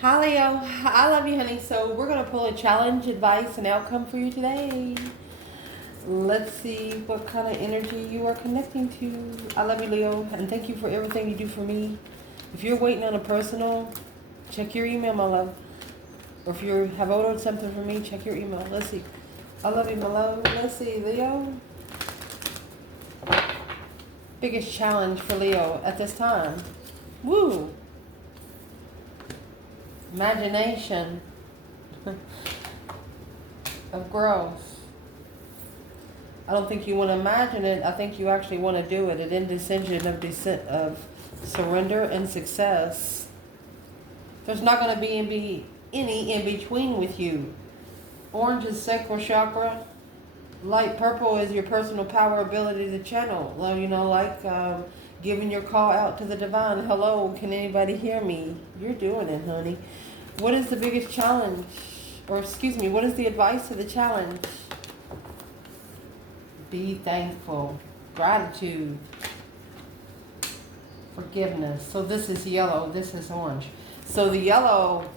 Hi Leo, I love you honey. So we're going to pull a challenge, advice, and outcome for you today. Let's see what kind of energy you are connecting to. I love you Leo, and thank you for everything you do for me. If you're waiting on a personal, check your email, my love. Or if you have ordered something from me, check your email. Let's see. I love you, my love. Let's see, Leo. Biggest challenge for Leo at this time. Woo! Imagination of growth. I don't think you want to imagine it. I think you actually want to do it. An indecision of surrender and success. There's not going to be any in between with you. Orange is sacral chakra. Light purple is your personal power ability to channel. Well, giving your call out to the divine. Hello, can anybody hear me? You're doing it, honey. What is the biggest challenge? Or excuse me, what is the advice to the challenge? Be thankful. Gratitude. Forgiveness. So this is yellow, this is orange. So the yellow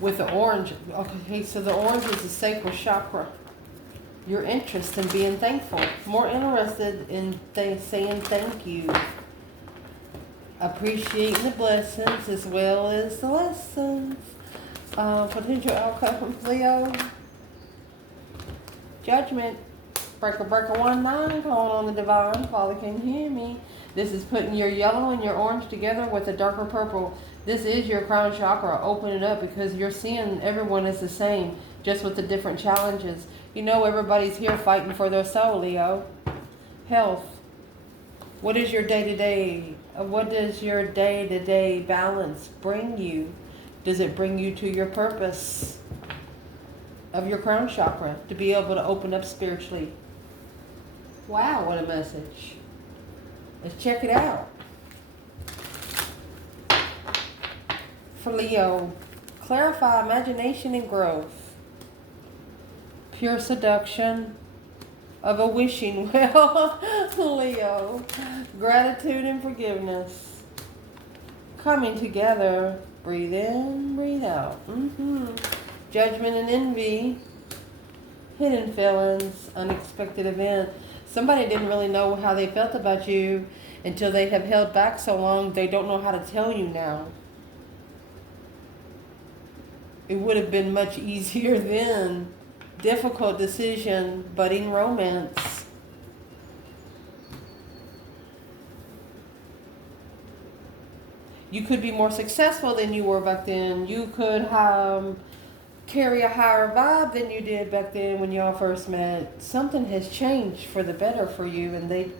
with the orange, okay, so the orange is the sacral chakra. Your interest in being thankful. More interested in saying thank you. Appreciating the blessings as well as the lessons. Potential outcome, Leo. Judgment. Breaker 19, calling on the divine. Father, can you hear me? This is putting your yellow and your orange together with a darker purple. This is your crown chakra. Open it up because you're seeing everyone is the same, just with the different challenges. You know everybody's here fighting for their soul, Leo. Health. What is your day-to-day? What does your day-to-day balance bring you? Does it bring you to your purpose of your crown chakra to be able to open up spiritually? Wow, what a message. Let's check it out. For Leo, clarify imagination and growth. Pure seduction of a wishing well. Leo, gratitude and forgiveness. Coming together. Breathe in, breathe out. Judgment and envy. Hidden feelings, unexpected event. Somebody didn't really know how they felt about you until they have held back so long they don't know how to tell you now. It would have been much easier then. Difficult decision, budding romance. You could be more successful than you were back then. You could carry a higher vibe than you did back then when y'all first met. Something has changed for the better for you, and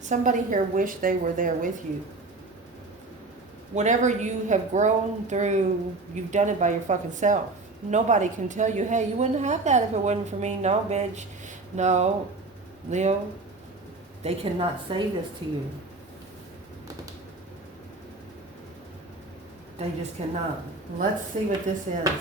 somebody here wish they were there with you. Whatever you have grown through, you've done it by your fucking self. Nobody can tell you, hey, you wouldn't have that if it wasn't for me. No, bitch. No, Leo, they cannot say this to you. They just cannot. Let's see what this is.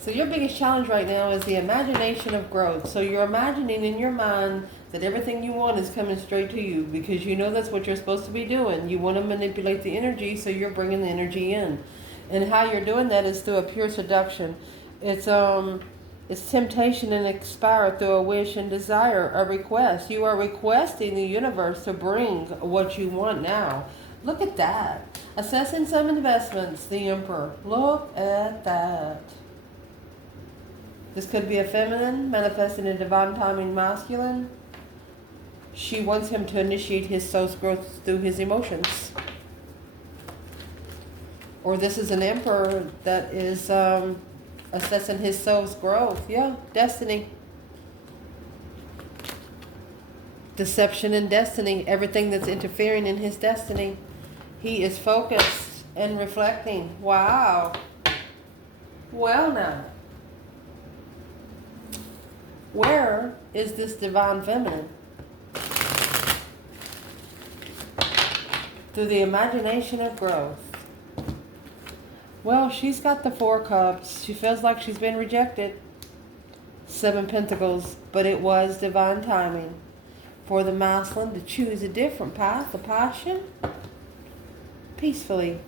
So your biggest challenge right now is the imagination of growth. So you're imagining in your mind that everything you want is coming straight to you because you know that's what you're supposed to be doing. You want to manipulate the energy, so you're bringing the energy in. And how you're doing that is through a pure seduction. It's temptation and expire through a wish and desire, a request. You are requesting the universe to bring what you want now. Look at that. Assessing some investments, the Emperor. Look at that. This could be a feminine, manifesting a divine timing masculine. She wants him to initiate his soul's growth through his emotions. Or this is an emperor that is assessing his soul's growth. Yeah, destiny. Deception and destiny. Everything that's interfering in his destiny. He is focused and reflecting. Wow. Well now. Where is this divine feminine? Through the imagination of growth. Well, she's got the 4 cups. She feels like she's been rejected. 7 pentacles, but it was divine timing. for the masculine to choose a different path of passion peacefully.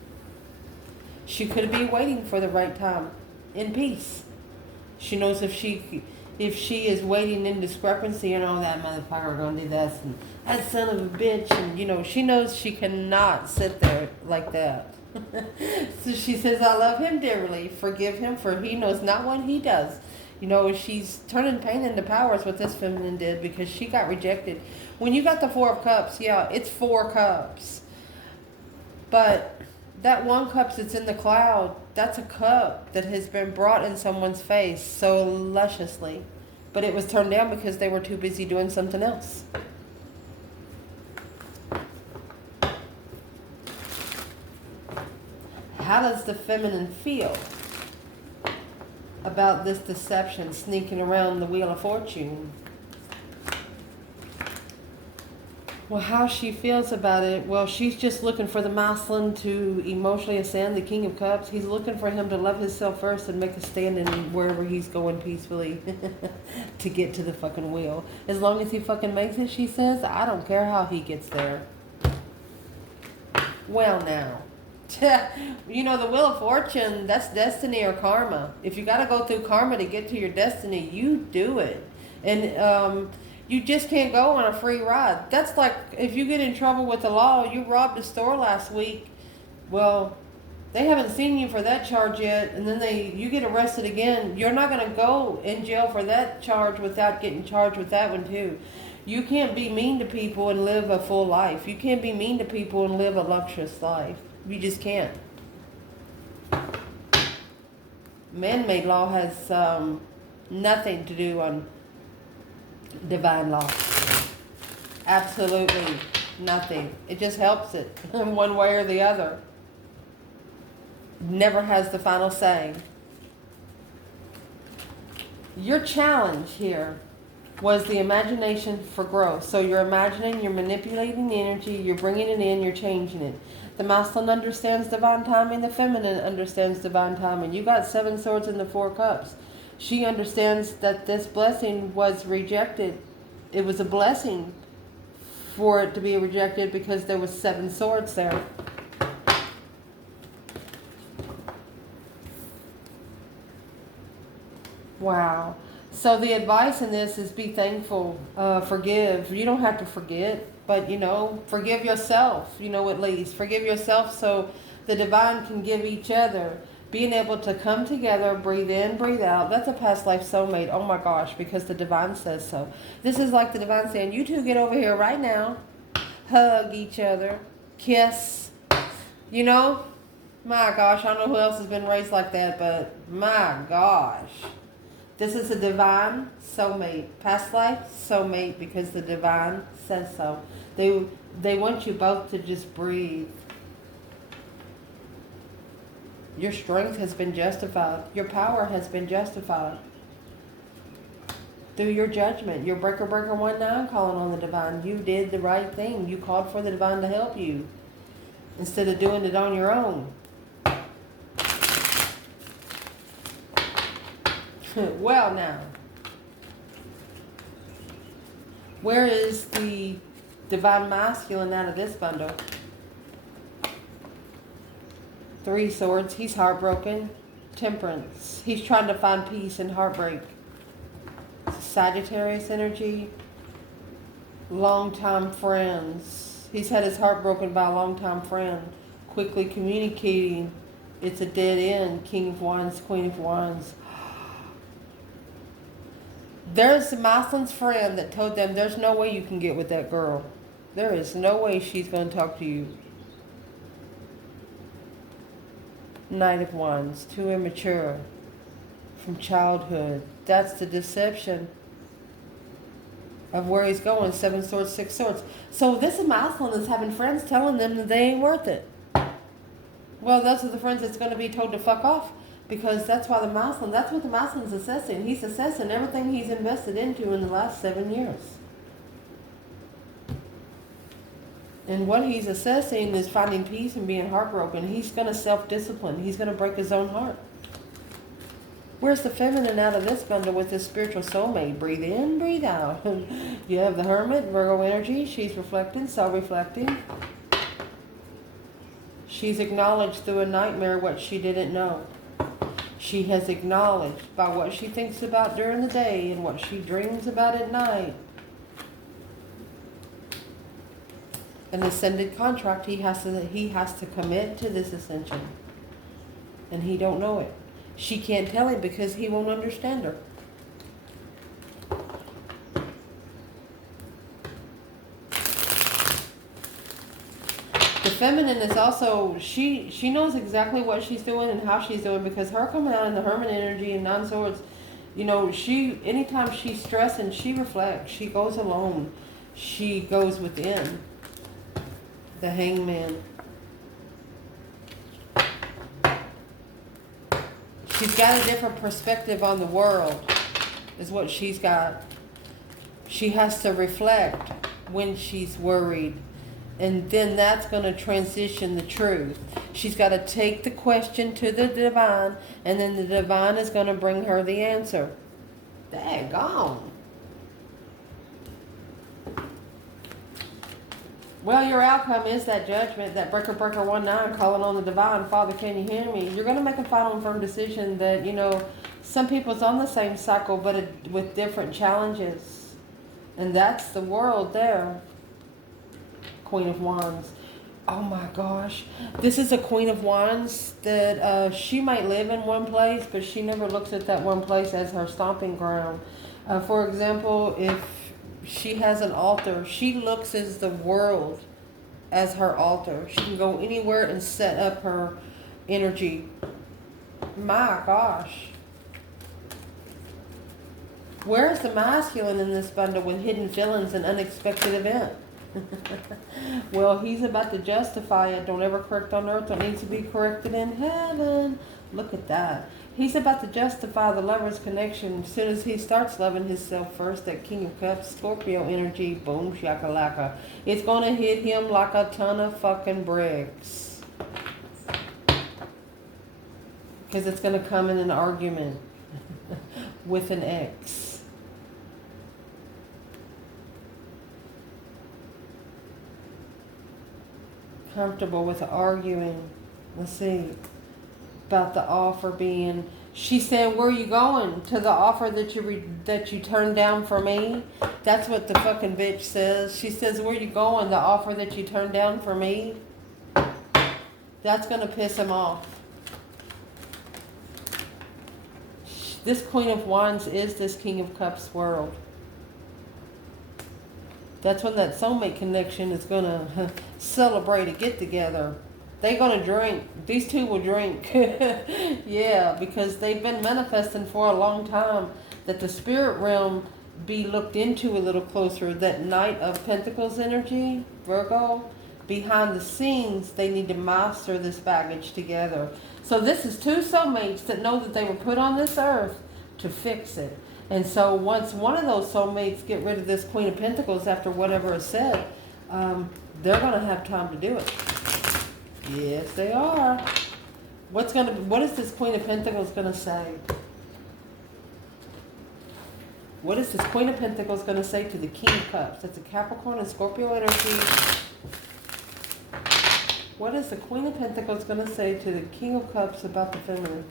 She could be waiting for the right time in peace. She knows if she is waiting in discrepancy and all that motherfucker gonna do this and that son of a bitch, and you know, she knows she cannot sit there like that. So she says, I love him dearly, forgive him, for he knows not what he does. You know, she's turning pain into power is what this feminine did, because she got rejected. When you got the Four of Cups, yeah, it's 4 cups. But that 1 cup that's in the cloud, that's a cup that has been brought in someone's face so lusciously. But it was turned down because they were too busy doing something else. How does the feminine feel about this deception sneaking around the Wheel of Fortune? Well, how she feels about it, well, she's just looking for the masculine to emotionally ascend, the King of Cups. He's looking for him to love himself first and make a stand in wherever he's going peacefully to get to the fucking wheel. As long as he fucking makes it, she says, I don't care how he gets there. Well, now. You know, the Wheel of Fortune, that's destiny or karma. If you got to go through karma to get to your destiny, you do it. And you just can't go on a free ride. That's like if you get in trouble with the law, you robbed a store last week. Well, they haven't seen you for that charge yet, and then you get arrested again. You're not going to go in jail for that charge without getting charged with that one too. You can't be mean to people and live a full life. You can't be mean to people and live a luxurious life. You just can't. Man-made law has nothing to do on divine law. Absolutely nothing. It just helps it in one way or the other. Never has the final say. Your challenge here was the imagination for growth. So you're imagining, you're manipulating the energy, you're bringing it in, you're changing it. The masculine understands divine timing, the feminine understands divine timing. You got 7 swords in the 4 cups. She understands that this blessing was rejected. It was a blessing for it to be rejected because there was 7 swords there. Wow. So the advice in this is be thankful, forgive. You don't have to forget, but, you know, forgive yourself, you know, at least. Forgive yourself so the divine can give each other. Being able to come together, breathe in, breathe out. That's a past life soulmate. Oh my gosh, because the divine says so. This is like the divine saying, you two get over here right now. Hug each other. Kiss. You know? My gosh, I don't know who else has been raised like that, but my gosh. This is a divine soulmate. Past life soulmate, because the divine says so. They want you both to just breathe. Your strength has been justified. Your power has been justified. Through your judgment. Your breaker 19 calling on the divine. You did the right thing. You called for the divine to help you. Instead of doing it on your own. Well now. Where is the divine masculine out of this bundle? 3 swords. He's heartbroken. Temperance. He's trying to find peace in heartbreak. Sagittarius energy. Long-time friends. He's had his heart broken by a long-time friend. Quickly communicating. It's a dead end. King of Wands, Queen of Wands. There's the masculine's friend that told them there's no way you can get with that girl. There is no way she's going to talk to you. Knight of Wands, too immature from childhood. That's the deception of where he's going. 7 swords, 6 swords. So this masculine is having friends telling them that they ain't worth it. Well, those are the friends that's going to be told to fuck off, because that's why the masculine, that's what the masculine's assessing. He's assessing everything he's invested into in the last 7 years. And what he's assessing is finding peace and being heartbroken. He's going to self-discipline. He's going to break his own heart. Where's the feminine out of this bundle with this spiritual soulmate? Breathe in, breathe out. You have the Hermit, Virgo energy. She's reflecting, self-reflecting. She's acknowledged through a nightmare what she didn't know. She has acknowledged by what she thinks about during the day and what she dreams about at night. An ascended contract, he has to commit to this ascension. And he don't know it. She can't tell him because he won't understand her. The feminine is also, she knows exactly what she's doing and how she's doing, because her coming out in the Hermit energy and Nine Swords, you know, anytime she's stressing, she reflects. She goes alone. She goes within. The Hangman. She's got a different perspective on the world, is what she's got. She has to reflect when she's worried. And then that's going to transition the truth. She's got to take the question to the divine, and then the divine is going to bring her the answer. Daggone. Well, your outcome is that judgment, that breaker 19 calling on the divine. Father, can you hear me? You're going to make a final and firm decision that, you know, some people's on the same cycle, but with different challenges. And that's the world there. Queen of Wands. Oh my gosh. This is a Queen of Wands that she might live in one place, but she never looks at that one place as her stomping ground. For example, if she has an altar, she looks as the world as her altar. She can go anywhere and set up her energy. My gosh. Where's the masculine in this bundle with hidden feelings and unexpected event? Well, he's about to justify it. Don't ever correct on earth what needs to be corrected in heaven. Look at that. He's about to justify the lover's connection as soon as he starts loving himself first. That King of Cups, Scorpio energy, boom, shakalaka. It's going to hit him like a ton of fucking bricks. Because it's going to come in an argument with an ex. Comfortable with arguing. Let's see. About the offer being, she said, where are you going? To the offer that you turned down for me? That's what the fucking bitch says. She says, where are you going? The offer that you turned down for me? That's going to piss him off. This Queen of Wands is this King of Cups world. That's when that soulmate connection is going to celebrate a get-together. They're going to drink. These two will drink. Yeah, because they've been manifesting for a long time that the spirit realm be looked into a little closer. That Knight of Pentacles energy, Virgo, behind the scenes, they need to master this baggage together. So this is two soulmates that know that they were put on this earth to fix it. And so once one of those soulmates get rid of this Queen of Pentacles after whatever is said, they're going to have time to do it. Yes, they are. What is this Queen of Pentacles going to say? What is this Queen of Pentacles going to say to the King of Cups? That's a Capricorn and Scorpio energy. What is the Queen of Pentacles going to say to the King of Cups about the feminine?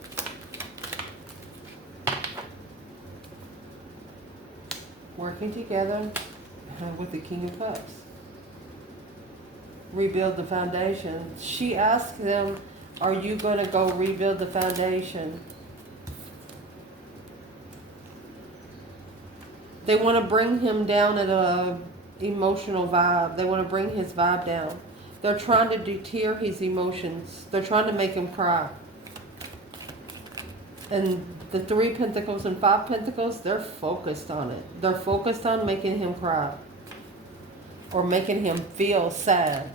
Working together with the King of Cups. Rebuild the foundation. She asked them, are you going to go rebuild the foundation? They want to bring him down at a emotional vibe. They want to bring his vibe down. They're trying to deter his emotions. They're trying to make him cry. And the 3 Pentacles and 5 Pentacles, they're focused on it. They're focused on making him cry. Or making him feel sad.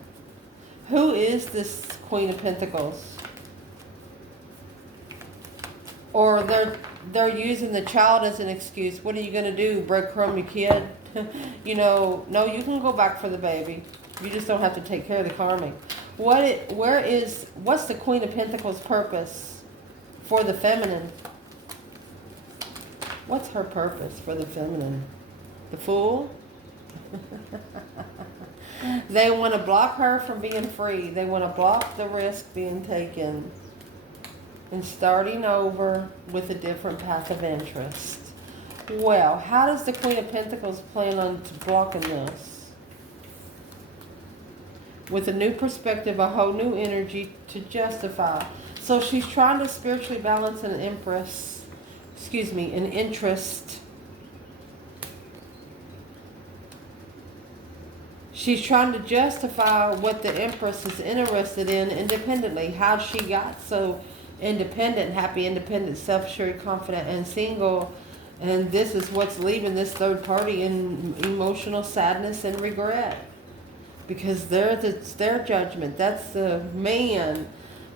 Who is this Queen of Pentacles? Or they're using the child as an excuse. What are you going to do? Breadcrumb your kid? You know, no, you can go back for the baby. You just don't have to take care of the karmic. What's the Queen of Pentacles' purpose for the feminine? What's her purpose for the feminine? The Fool? They want to block her from being free. They want to block the risk being taken and starting over with a different path of interest. Well, how does the Queen of Pentacles plan on blocking this? With a new perspective, a whole new energy to justify. So she's trying to spiritually balance an interest. She's trying to justify what the Empress is interested in independently. How she got so independent, happy, independent, self-assured, confident, and single. And this is what's leaving this third party in emotional sadness and regret. Because it's their judgment. That's the man.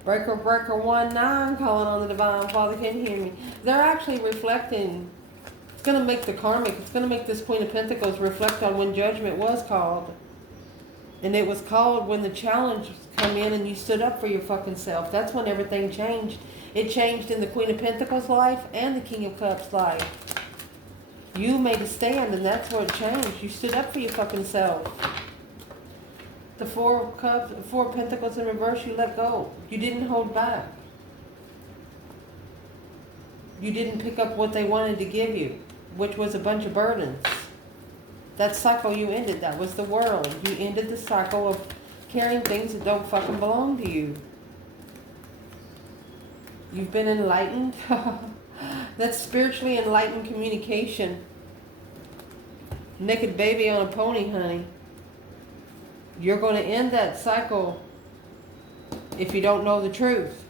Breaker 19 calling on the Divine Father. Can you hear me? They're actually reflecting. It's going to make the karmic. It's going to make this Queen of Pentacles reflect on when judgment was called. And it was called when the challenge come in and you stood up for your fucking self. That's when everything changed. It changed in the Queen of Pentacles life and the King of Cups life. You made a stand and that's what changed. You stood up for your fucking self. The Four of Cups, Four of Pentacles in reverse, you let go. You didn't hold back. You didn't pick up what they wanted to give you, which was a bunch of burdens. That cycle you ended, that was the world. You ended the cycle of carrying things that don't fucking belong to you. You've been enlightened. That's spiritually enlightened communication. Naked baby on a pony, honey. You're going to end that cycle if you don't know the truth.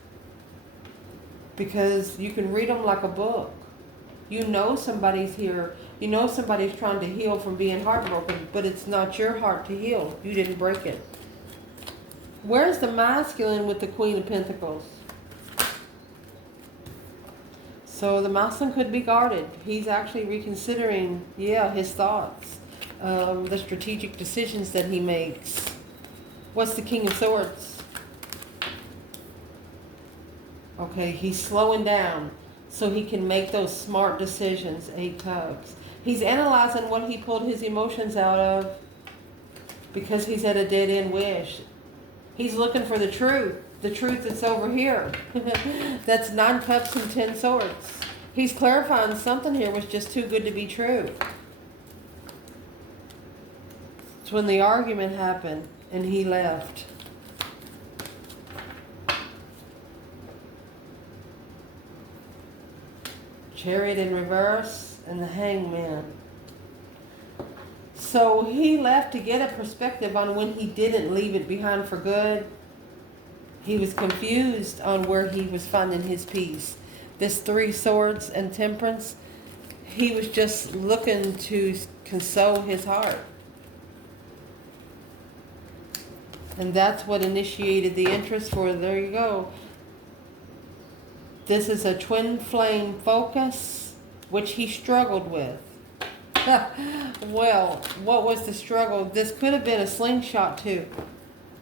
Because you can read them like a book. You know somebody's here. You know somebody's trying to heal from being heartbroken, but it's not your heart to heal. You didn't break it. Where's the masculine with the Queen of Pentacles? So the masculine could be guarded. He's actually reconsidering, his thoughts. The strategic decisions that he makes. What's the King of Swords? Okay, he's slowing down so he can make those smart decisions. 8 Cups. He's analyzing what he pulled his emotions out of because he's at a dead-end wish. He's looking for the truth that's over here. That's 9 Cups and 10 Swords. He's clarifying something here was just too good to be true. It's when the argument happened and he left. Chariot in reverse and the Hangman. So he left to get a perspective on when he didn't leave it behind for good. He was confused on where he was finding his peace. This 3 Swords and Temperance, he was just looking to console his heart. And that's what initiated the interest for, there you go. This is a twin flame focus, which he struggled with. Well, what was the struggle? This could have been a slingshot too.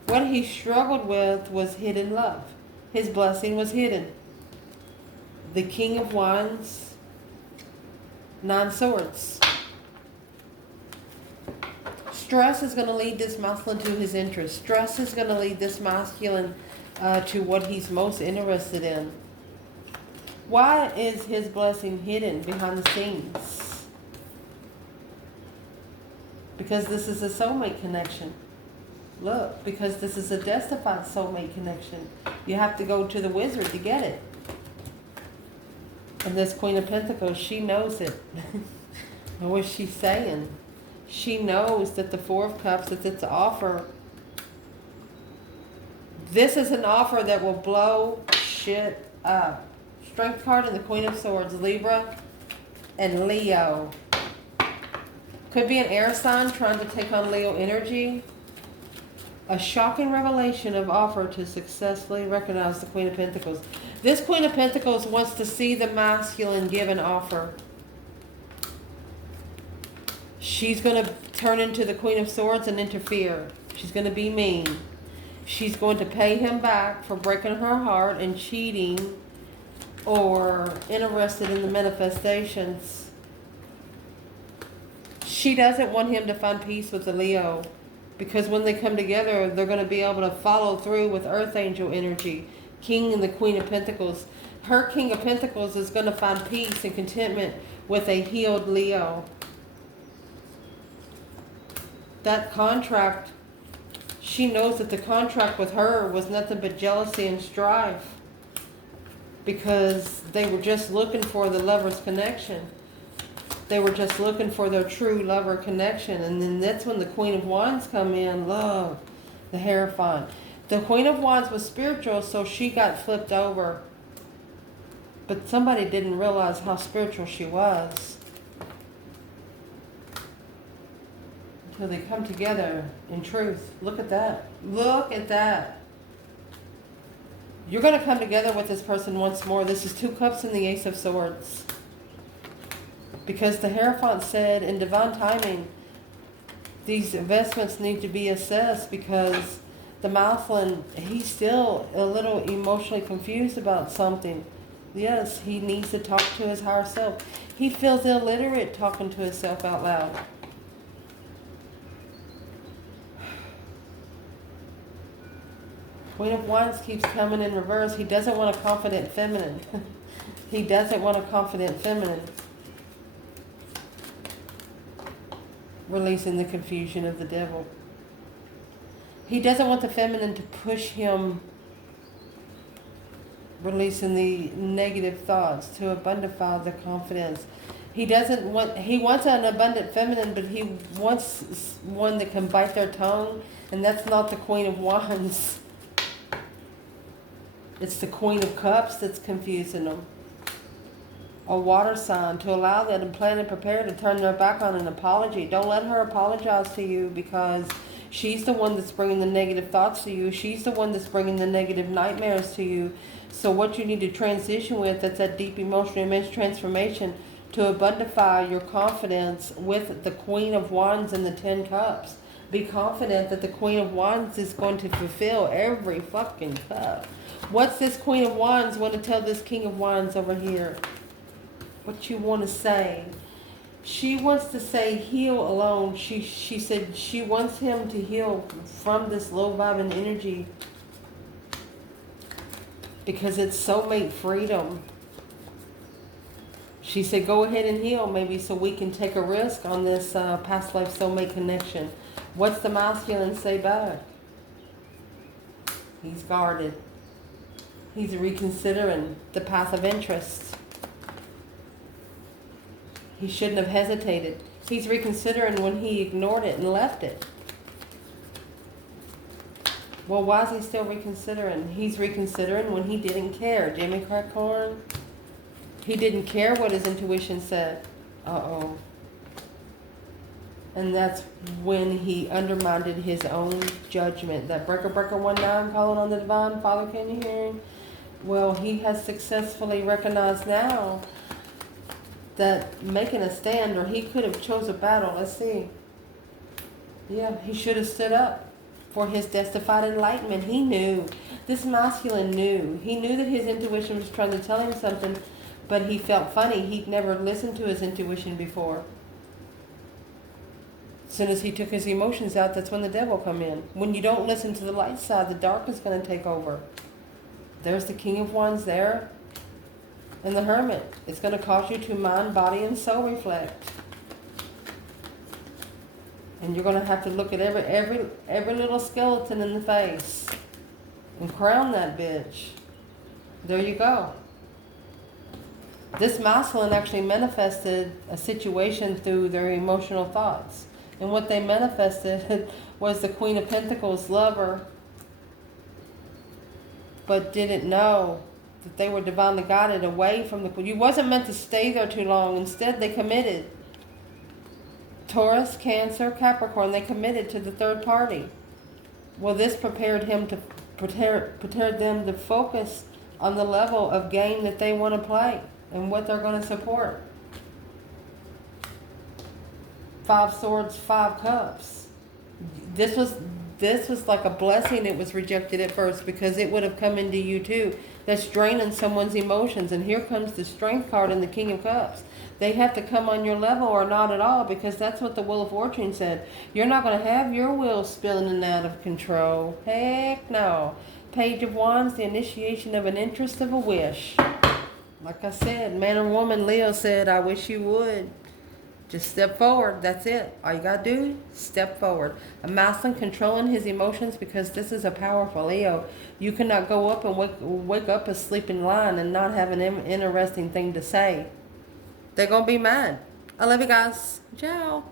What he struggled with was hidden love. His blessing was hidden. The King of Wands, 9 Swords. Stress is going to lead this masculine to his interest. Stress is going to lead this masculine to what he's most interested in. Why is his blessing hidden behind the scenes? Because this is a soulmate connection. Look, because this is a destified soulmate connection. You have to go to the wizard to get it. And this Queen of Pentacles, she knows it. And what's she saying? She knows that the 4 of Cups, that it's an offer. This is an offer that will blow shit up. Strength card and the Queen of Swords, Libra and Leo. Could be an air sign trying to take on Leo energy. A shocking revelation of offer to successfully recognize the Queen of Pentacles. This Queen of Pentacles wants to see the masculine give an offer. She's going to turn into the Queen of Swords and interfere. She's going to be mean. She's going to pay him back for breaking her heart and cheating or interested in the manifestations. She doesn't want him to find peace with the Leo, because when they come together, they're going to be able to follow through with Earth Angel energy, King and the Queen of Pentacles. Her King of Pentacles is going to find peace and contentment with a healed Leo. That contract, she knows that the contract with her was nothing but jealousy and strife, because they were just looking for the lover's connection. They were just looking for their true lover connection. And then that's when the Queen of Wands come in. Love, the Hierophant. The Queen of Wands was spiritual, so she got flipped over. But somebody didn't realize how spiritual she was until they come together in truth. Look at that. Look at that. You're going to come together with this person once more. This is 2 cups and the Ace of Swords. Because the Hierophant said in divine timing, these investments need to be assessed, because the Mousland, he's still a little emotionally confused about something. Yes, he needs to talk to his higher self. He feels illiterate talking to himself out loud. Queen of Wands keeps coming in reverse. He doesn't want a confident feminine. He doesn't want a confident feminine. Releasing the confusion of the devil. He doesn't want the feminine to push him. Releasing the negative thoughts to abundify the confidence. He wants an abundant feminine, but he wants one that can bite their tongue, and that's not the Queen of Wands. It's the Queen of Cups that's confusing them. A water sign, to allow them and plan and prepare to turn their back on an apology. Don't let her apologize to you, because she's the one that's bringing the negative thoughts to you. She's the one that's bringing the negative nightmares to you. So what you need to transition with, that's that deep emotional immense transformation, to abundify your confidence with the Queen of Wands and the 10 Cups. Be confident that the Queen of Wands is going to fulfill every fucking cup. What's this Queen of Wands want to tell this King of Wands over here? What you want to say? She wants to say heal alone. She said she wants him to heal from this low vibing energy, because it's soulmate freedom. She said go ahead and heal, maybe, so we can take a risk on this past life soulmate connection. What's the masculine say back? He's guarded. He's reconsidering the path of interest. He shouldn't have hesitated. He's reconsidering when he ignored it and left it. Well, why is he still reconsidering? He's reconsidering when he didn't care. Jimmy Crackhorn. He didn't care what his intuition said. Uh-oh. And that's when he undermined his own judgment. That breaker 19 calling on the divine. Father, can you hear him? Well, he has successfully recognized now that making a stand, or he could have chose a battle. Let's see. Yeah, he should have stood up for his justified enlightenment. He knew. This masculine knew. He knew that his intuition was trying to tell him something, but he felt funny. He'd never listened to his intuition before. As soon as he took his emotions out, that's when the devil come in. When you don't listen to the light side, the dark is going to take over. There's the King of Wands there. And the Hermit. It's going to cause you to mind, body, and soul reflect. And you're going to have to look at every little skeleton in the face and crown that bitch. There you go. This masculine actually manifested a situation through their emotional thoughts. And what they manifested was the Queen of Pentacles lover, but didn't know that they were divinely guided away from the Queen. You wasn't meant to stay there too long. Instead, they committed. Taurus, Cancer, Capricorn, they committed to the third party. Well, this prepared them to focus on the level of game that they want to play and what they're going to support. 5 Swords, 5 Cups. This was this was like a blessing. It was rejected at first because it would have come into you too. That's draining someone's emotions. And here comes the Strength card and the King of Cups. They have to come on your level or not at all, because that's what the Wheel of Fortune said. You're not going to have your will spilling out of control. Heck no. Page of Wands, the initiation of an interest of a wish. Like I said, man or woman, Leo said, I wish you would. Just step forward. That's it. All you got to do, step forward. A masculine controlling his emotions, because this is a powerful Leo. You cannot go up and wake up a sleeping lion and not have an interesting thing to say. They're going to be mad. I love you guys. Ciao.